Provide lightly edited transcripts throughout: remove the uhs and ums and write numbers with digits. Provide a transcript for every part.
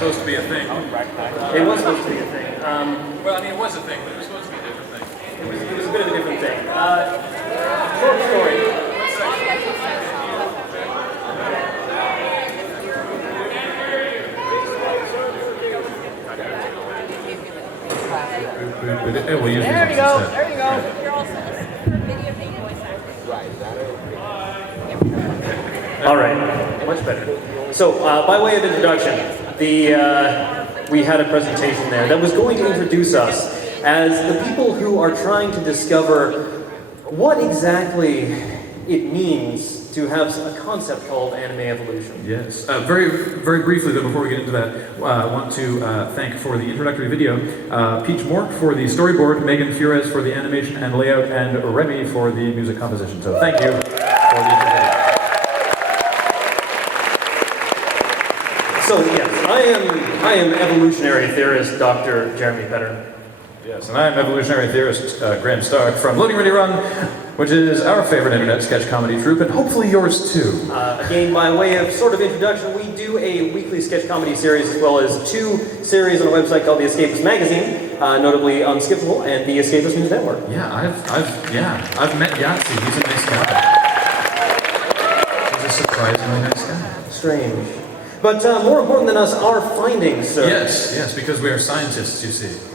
supposed to be a thing. It was supposed to be a thing. Well, I mean, it was a thing, but it was supposed to be a different thing. It was a bit of a different thing. Short story. We'll use There you go. instead. There you go. You're also video game voice actor. All right, much better. So, by way of introduction, we had a presentation there that was going to introduce us as the people who are trying to discover what exactly it means to have a concept called anime evolution. Yes. Very briefly, though, before we get into that, I want to thank for the introductory video, Peach Mork for the storyboard, Megan Fures for the animation and layout, and Remy for the music composition. So thank you for the introduction. So yes, I am evolutionary theorist Dr. Jeremy Petter. Yes, and I'm evolutionary theorist Graham Stark from LoadingReadyRun, which is our favorite internet sketch comedy troupe, and hopefully yours too. Again, by way of sort of introduction, we do a weekly sketch comedy series as well as 2 series on a website called The Escapist Magazine, notably Unskippable and The Escapist News Network. Yeah, I've met Yahtzee. He's a nice guy. He's a surprisingly nice guy. Strange. But more important than us, our findings, sir. Yes, because we are scientists, you see.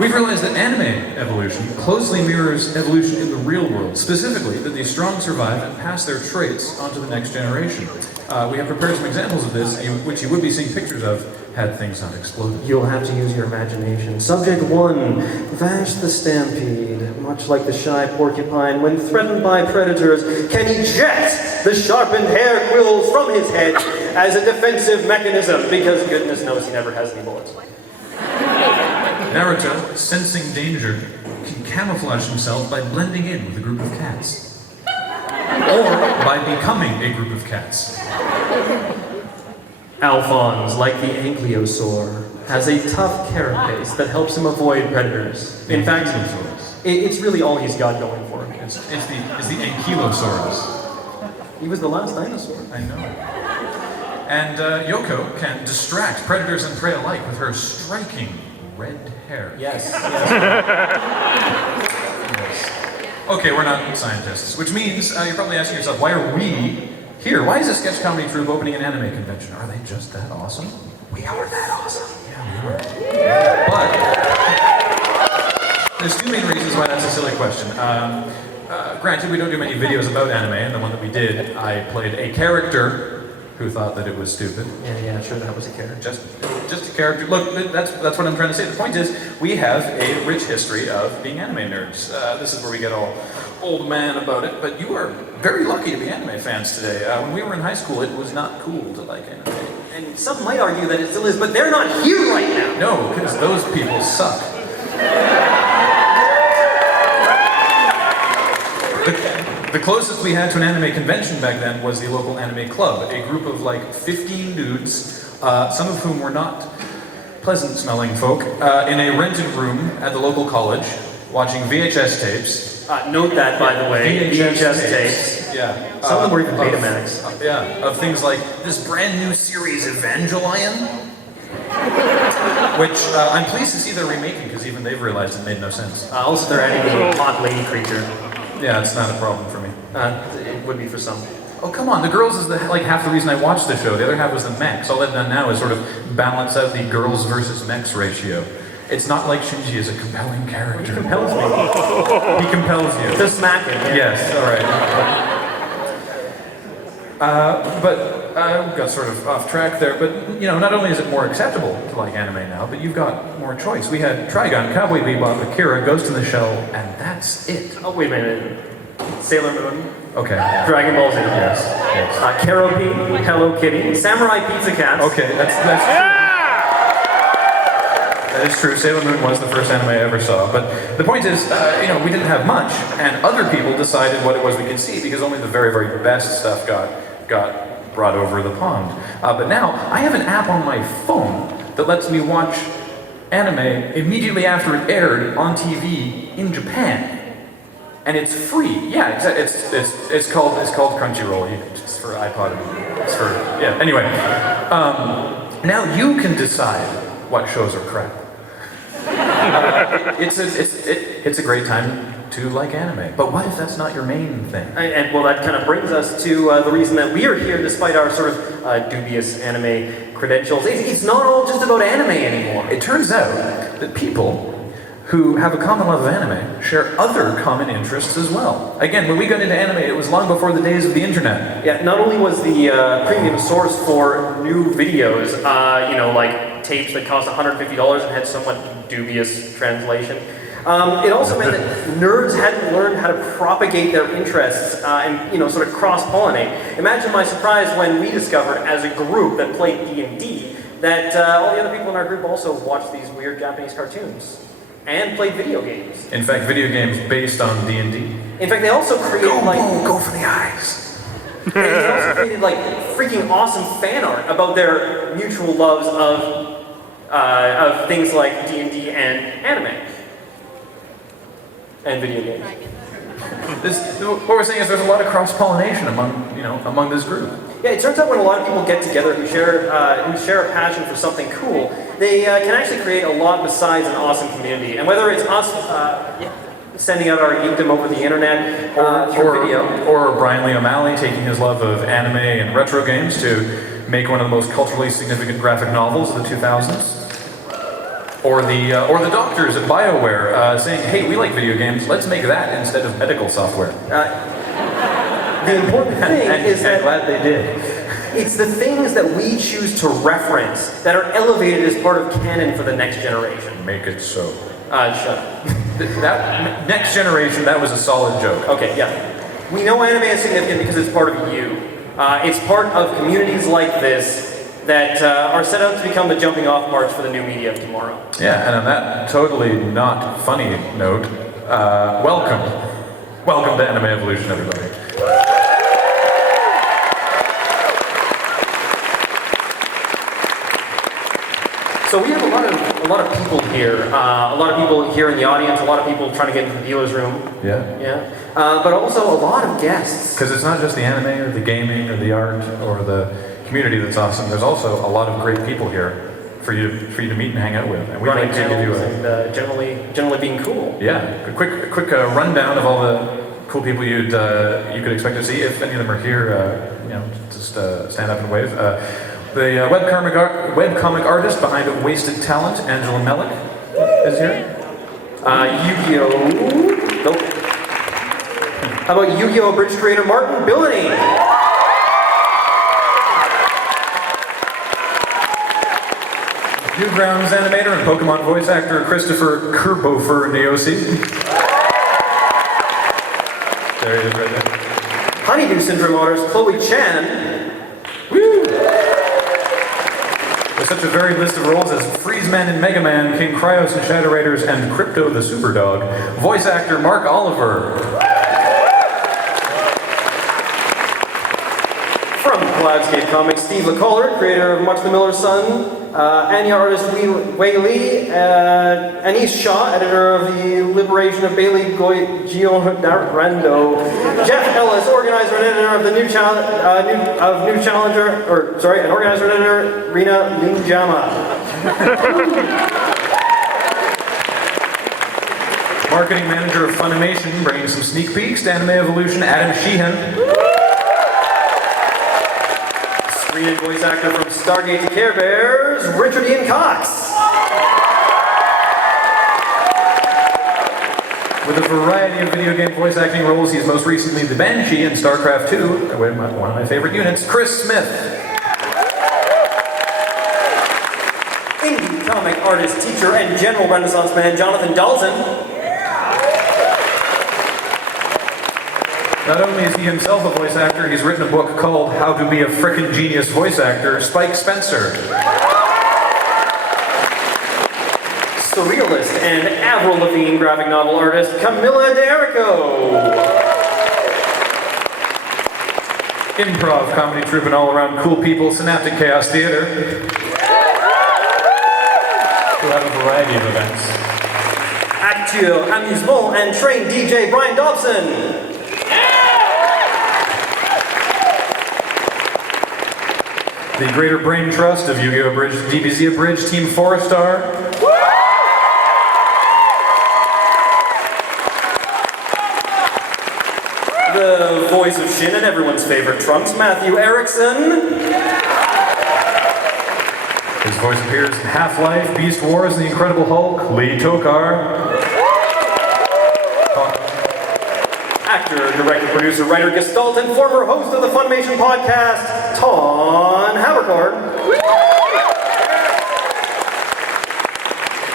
We've realized that anime evolution closely mirrors evolution in the real world, specifically that the strong survive and pass their traits onto the next generation. We have prepared some examples of this, which you would be seeing pictures of had things not exploded. You'll have to use your imagination. Subject 1, Vash the Stampede, much like the shy porcupine, when threatened by predators, can eject the sharpened hair quills from his head as a defensive mechanism, because goodness knows he never has any bullets. Naruto, sensing danger, can camouflage himself by blending in with a group of cats. Or by becoming a group of cats. Alphonse, like the ankylosaur, has a tough carapace that helps him avoid predators. In fact, it's really all he's got going for him. It's the Ankylosaurus. He was the last dinosaur. I know. And Yoko can distract predators and prey alike with her striking red hair. Yes. Yes. Okay, we're not scientists, which means you're probably asking yourself, why are we here? Why is a sketch comedy troupe opening an anime convention? Are they just that awesome? We are that awesome. Yeah, we are. But there's 2 main reasons why that's a silly question. Granted, we don't do many videos about anime, and the one that we did, I played a character who thought that it was stupid. Yeah, sure, that was a character. Just a character. Look, that's what I'm trying to say. The point is, we have a rich history of being anime nerds. This is where we get all old man about it, but you are very lucky to be anime fans today. When we were in high school, it was not cool to like anime. And some might argue that it still is, but they're not here right now. No, because those people suck. The closest we had to an anime convention back then was the local anime club, a group of like 15 dudes, some of whom were not pleasant-smelling folk, in a rented room at the local college, watching VHS tapes. Note that, by the way, VHS tapes. Yeah. Some of them were even Betamax. Of things like this brand new series, Evangelion, which I'm pleased to see they're remaking, because even they've realized it made no sense. Also, they're adding a little hot lady creature. Yeah, it's not a problem for me. It would be for some. Oh, come on, the girls is like half the reason I watched the show. The other half was the mechs. All they've done now is sort of balance out the girls versus mechs ratio. It's not like Shinji is a compelling character. He compels me. He compels you. To smack it. Yeah. Yes, all right. But we got sort of off track there. But, you know, not only is it more acceptable to like anime now, but you've got more choice. We had Trigun, Cowboy Bebop, Akira, Ghost in the Shell, and that's it. Oh, wait a minute. Sailor Moon. Okay. Dragon Ball Z. Yes. Kero P, Hello Kitty, Samurai Pizza Cats. Okay, that's true. That is true. Sailor Moon was the first anime I ever saw. But the point is, you know, we didn't have much, and other people decided what it was we could see, because only the very, very best stuff got brought over the pond. But now, I have an app on my phone that lets me watch anime immediately after it aired on TV in Japan. And it's free. Yeah, it's called Crunchyroll. It's for iPod. It's for, yeah, anyway. Now you can decide what shows are crap. It's a great time to like anime. But what if that's not your main thing? And well, that kind of brings us to the reason that we are here, despite our sort of dubious anime credentials. It's not all just about anime anymore. It turns out that people who have a common love of anime share other common interests as well. Again, when we got into anime, it was long before the days of the internet. Yeah, not only was the premium source for new videos, like tapes that cost $150 and had somewhat dubious translation, it also meant that nerds hadn't learned how to propagate their interests and, sort of cross-pollinate. Imagine my surprise when we discovered, as a group that played D&D, that all the other people in our group also watched these weird Japanese cartoons and played video games. In fact, video games based on D&D. In fact, they also created go for the eyes. And they also created freaking awesome fan art about their mutual loves of things like D&D and anime. And video games. What we're saying is there's a lot of cross-pollination among this group. Yeah, it turns out when a lot of people get together who share a passion for something cool, they can actually create a lot besides an awesome community. And whether it's us sending out our geekdom over the internet through video, or Brian Lee O'Malley taking his love of anime and retro games to make one of the most culturally significant graphic novels of the 2000s. Or the doctors at BioWare saying, hey, we like video games, let's make that instead of medical software. The important thing is that... I'm glad they did. It's the things that we choose to reference that are elevated as part of canon for the next generation. Make it so. Shut up. That next generation, that was a solid joke. Okay, yeah. We know anime is significant because it's part of you. It's part of communities like this that are set out to become the jumping off marks for the new media of tomorrow. Yeah, and on that totally not funny note, welcome. Welcome to Anime Evolution, everybody. So we have a lot of people here. A lot of people here in the audience. A lot of people trying to get into the dealer's room. Yeah. Yeah. But also a lot of guests. Because it's not just the anime or the gaming or the art or the community that's awesome. There's also a lot of great people here for you to meet and hang out with. And we'd Running like to give you and generally being cool. a quick rundown of all the cool people you could expect to see. If any of them are here, just stand up and wave. The webcomic artist behind Wasted Talent, Angela Melick, is here. Yu-Gi-Oh! Nope. How about Yu-Gi-Oh! Bridge creator Martin Billany? Newgrounds animator and Pokemon voice actor Christopher Kerbofer Neosi. There he is right there. Honeydew Syndrome artist Chloe Chan. Woo! With such a varied list of roles as Freezeman and Mega Man, King Kryos and Shadow Raiders, and Crypto the Superdog, voice actor Mark Oliver. From Cloudscape Comics, Steve LaCollard, creator of Much the Miller's Son, Anya artist Wei Lee, Anis Shaw, editor of The Liberation of Bailey Giordano, Jeff Ellis, organizer and editor of the New Challenger, and organizer and editor Rina Linjama. Marketing manager of Funimation, bringing some sneak peeks to Anime Evolution, Adam Sheehan. Screen and voice actor from Stargate to Care Bears, Richard Ian Cox. With a variety of video game voice acting roles, he's most recently the Banshee in StarCraft 2, one of my favorite units, Chris Smith. Indie comic artist, teacher, and general Renaissance man, Jonathan Dalton. Not only is he himself a voice actor, he's written a book called How to Be a Frickin' Genius Voice Actor, Spike Spencer. Surrealist and Avril Lavigne graphic novel artist, Camilla D'Erico. Improv, comedy troupe, and all-around cool people, Synaptic Chaos Theater. We'll have a variety of events. Acteur, amusement, and trained DJ Brian Dobson. The Greater Brain Trust of Yu-Gi-Oh! Abridged, DBZ Abridged, Team 4-star. The voice of Shin and everyone's favorite Trunks, Matthew Erickson. His voice appears in Half-Life, Beast Wars, and The Incredible Hulk, Lee Tokar. Actor, director, producer, writer, gestalt, and former host of the Funimation podcast, Ton Havercorn.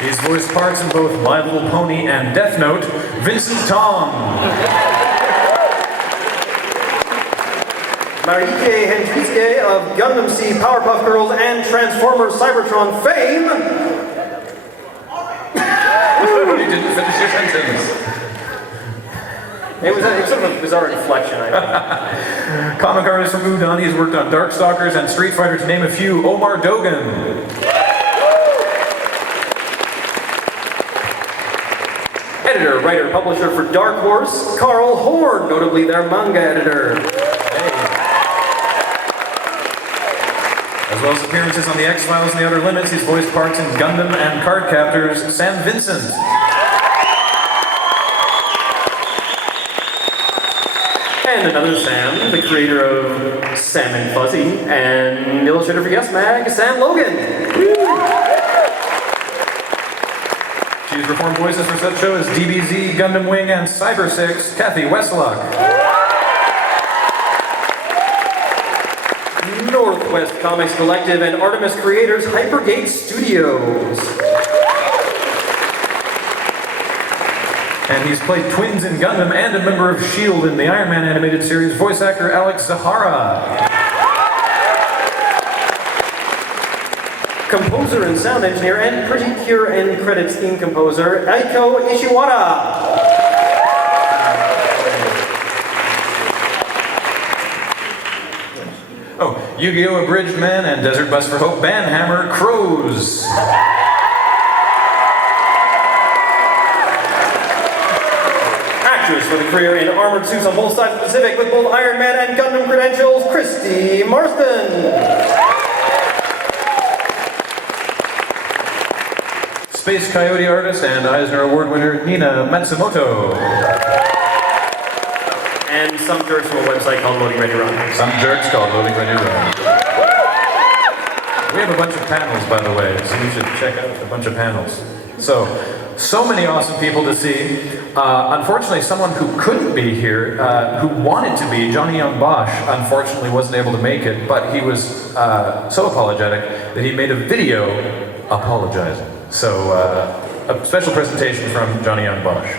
He's voiced parts in both My Little Pony and Death Note, Vincent Tong. Marieke Hendricke of Gundam Seed, Powerpuff Girls, and Transformers Cybertron fame. You didn't finish your sentence. It was sort of a bizarre inflection, I think. Comic artist from Udon, he's worked on Darkstalkers and Street Fighter, to name a few. Omar Dogan. Editor, writer, publisher for Dark Horse, Carl Horn, notably their manga editor. As well as appearances on The X-Files and The Outer Limits, he's voiced parts in Gundam and Card Captors, Sam Vincent. And another Sam, the creator of Sam and Fuzzy, and illustrator for Yes Mag, Sam Logan. She's performed voices for such shows as DBZ, Gundam Wing, and Cyber 6, Kathy Westlock. Northwest Comics Collective and Artemis Creators Hypergate Studios. And he's played twins in Gundam and a member of S.H.I.E.L.D. in the Iron Man animated series, voice actor Alex Zahara. Composer and sound engineer and Pretty Cure end credits theme composer, Aiko Ishiwara. Oh, Yu-Gi-Oh! Abridged Man and Desert Bus for Hope Banhammer Crows. Actress with a career in armored suits on both sides of the Pacific with both Iron Man and Gundam credentials, Christy Marston. Space Coyote artist and Eisner Award winner Nina Matsumoto. And some jerks from a website called LoadingReadyRun. Some jerks called LoadingReadyRun. We have a bunch of panels, by the way, so you should check out a bunch of panels. So many awesome people to see. Unfortunately, someone who couldn't be here, who wanted to be, Johnny Young Bosch, unfortunately wasn't able to make it, but he was so apologetic that he made a video apologizing. So, a special presentation from Johnny Young Bosch.